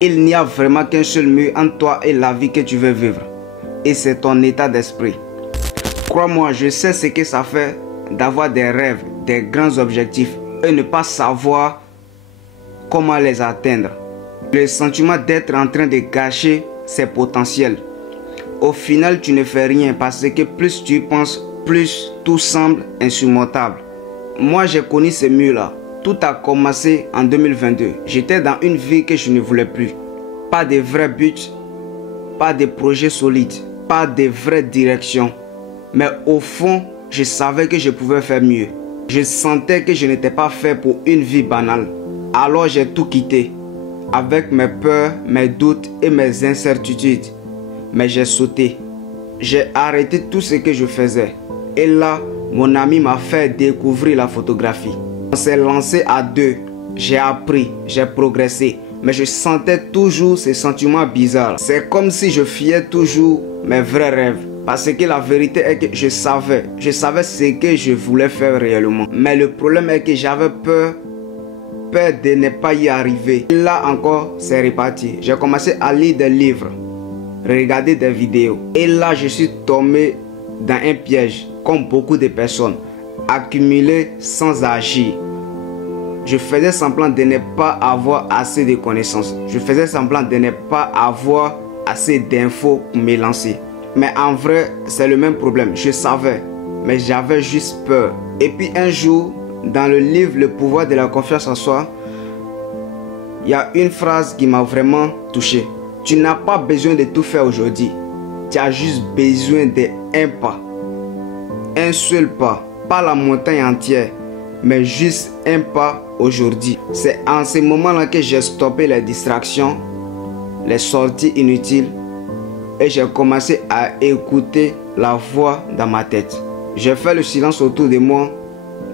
Il n'y a vraiment qu'un seul mur entre toi et la vie que tu veux vivre. Et c'est ton état d'esprit. Crois-moi, je sais ce que ça fait d'avoir des rêves, des grands objectifs et ne pas savoir comment les atteindre. Le sentiment d'être en train de gâcher ses potentiels. Au final, tu ne fais rien parce que plus tu penses, plus tout semble insurmontable. Moi, j'ai connu ces murs-là. Tout a commencé en 2022. J'étais dans une vie que je ne voulais plus. Pas de vrais buts, pas de projets solides, pas de vraies directions. Mais au fond, je savais que je pouvais faire mieux. Je sentais que je n'étais pas fait pour une vie banale. Alors j'ai tout quitté. Avec mes peurs, mes doutes et mes incertitudes. Mais j'ai sauté. J'ai arrêté tout ce que je faisais. Et là, mon ami m'a fait découvrir la photographie. On s'est lancé à deux. J'ai appris, j'ai progressé. Mais je sentais toujours ces sentiments bizarres. C'est comme si je fuyais toujours mes vrais rêves. Parce que la vérité est que je savais ce que je voulais faire réellement. Mais le problème est que j'avais peur de ne pas y arriver. Là encore, c'est reparti. J'ai commencé à lire des livres, regarder des vidéos. Et là, je suis tombé dans un piège, comme beaucoup de personnes. Accumuler sans agir. Je faisais semblant de ne pas avoir assez de connaissances. Je faisais semblant de ne pas avoir assez d'infos pour me lancer. Mais en vrai, c'est le même problème. Je savais, mais j'avais juste peur. Et puis un jour, dans le livre Le pouvoir de la confiance en soi, il y a une phrase qui m'a vraiment touché. Tu n'as pas besoin de tout faire aujourd'hui. Tu as juste besoin d'un pas. Un seul pas. Pas la montagne entière, mais juste un pas aujourd'hui. C'est en ce moment-là que j'ai stoppé les distractions, les sorties inutiles, et j'ai commencé à écouter la voix dans ma tête. J'ai fait le silence autour de moi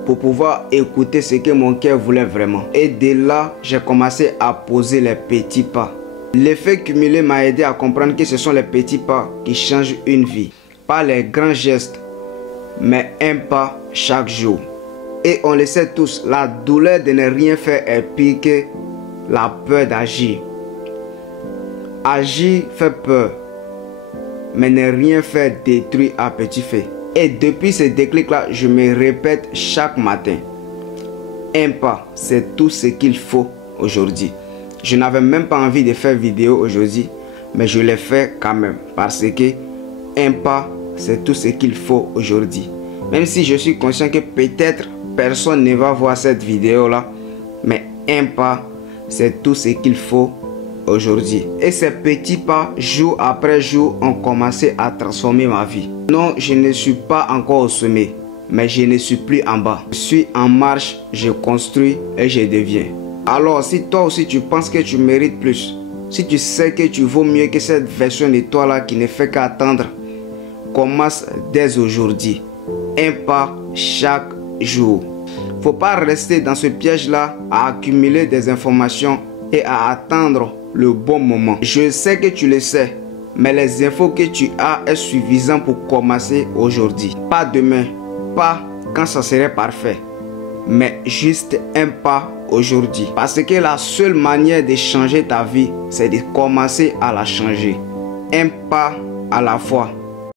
pour pouvoir écouter ce que mon cœur voulait vraiment. Et de là, j'ai commencé à poser les petits pas. L'effet cumulé m'a aidé à comprendre que ce sont les petits pas qui changent une vie. Pas les grands gestes, mais un pas chaque jour. Et on le sait tous, la douleur de ne rien faire est pire que la peur d'agir. Agir fait peur, mais ne rien faire détruit à petit feu. Et depuis ce déclic-là, je me répète chaque matin. Un pas, c'est tout ce qu'il faut aujourd'hui. Je n'avais même pas envie de faire vidéo aujourd'hui, mais je l'ai fait quand même. Parce que un pas, c'est tout ce qu'il faut aujourd'hui. Même si je suis conscient que peut-être personne ne va voir cette vidéo-là, mais un pas, c'est tout ce qu'il faut aujourd'hui. Et ces petits pas, jour après jour, ont commencé à transformer ma vie. Non, je ne suis pas encore au sommet, mais je ne suis plus en bas. Je suis en marche, je construis et je deviens. Alors, si toi aussi tu penses que tu mérites plus, si tu sais que tu vaux mieux que cette version de toi-là qui ne fait qu'attendre, commence dès aujourd'hui. Un pas chaque jour. Faut pas rester dans ce piège-là à accumuler des informations et à attendre le bon moment. Je sais que tu le sais, mais les infos que tu as est suffisant pour commencer aujourd'hui. Pas demain, pas quand ça serait parfait, mais juste un pas aujourd'hui. Parce que la seule manière de changer ta vie, c'est de commencer à la changer. Un pas à la fois.